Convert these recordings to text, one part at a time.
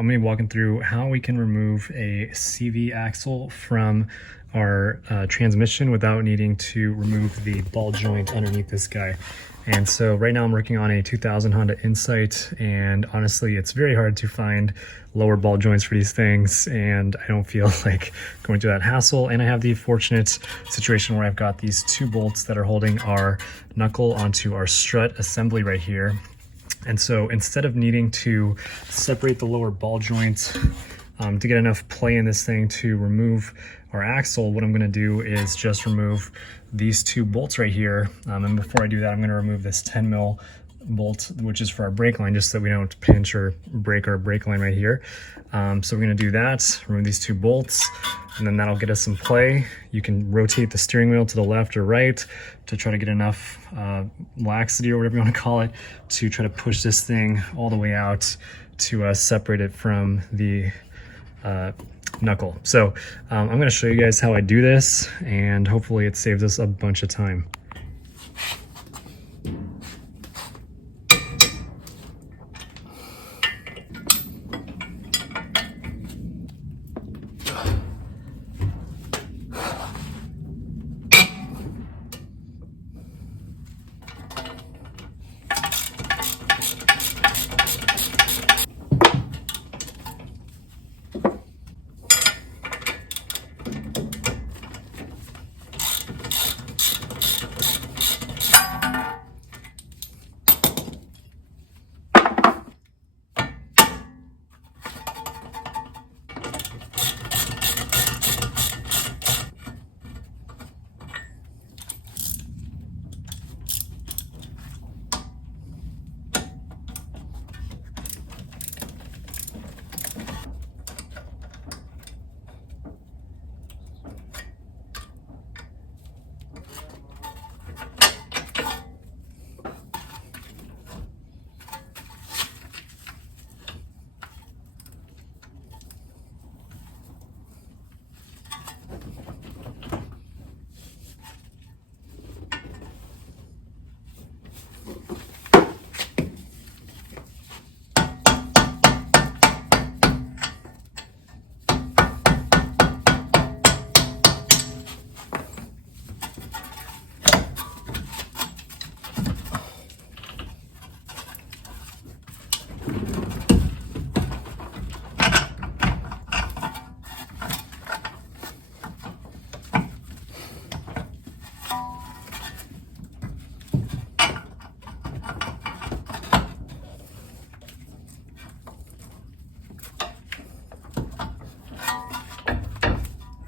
I'm going to be walking through how we can remove a CV axle from our transmission without needing to remove the ball joint underneath this guy. And so right now I'm working on a 2000 Honda Insight, and honestly it's very hard to find lower ball joints for these things, and I don't feel like going through that hassle. And I have the fortunate situation where I've got these two bolts that are holding our knuckle onto our strut assembly right here. And so instead of needing to separate the lower ball joints to get enough play in this thing to remove our axle, what I'm going to do is just remove these two bolts right here. And before I do that, I'm going to remove this 10 mil bolt, which is for our brake line, just so we don't pinch or break our brake line right here. So we're going to do that, remove these two bolts, and then that'll get us some play. You can rotate the steering wheel to the left or right to try to get enough laxity, or whatever you want to call it, to try to push this thing all the way out to separate it from the knuckle. So I'm going to show you guys how I do this, and hopefully it saves us a bunch of time.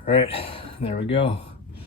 All right, there we go.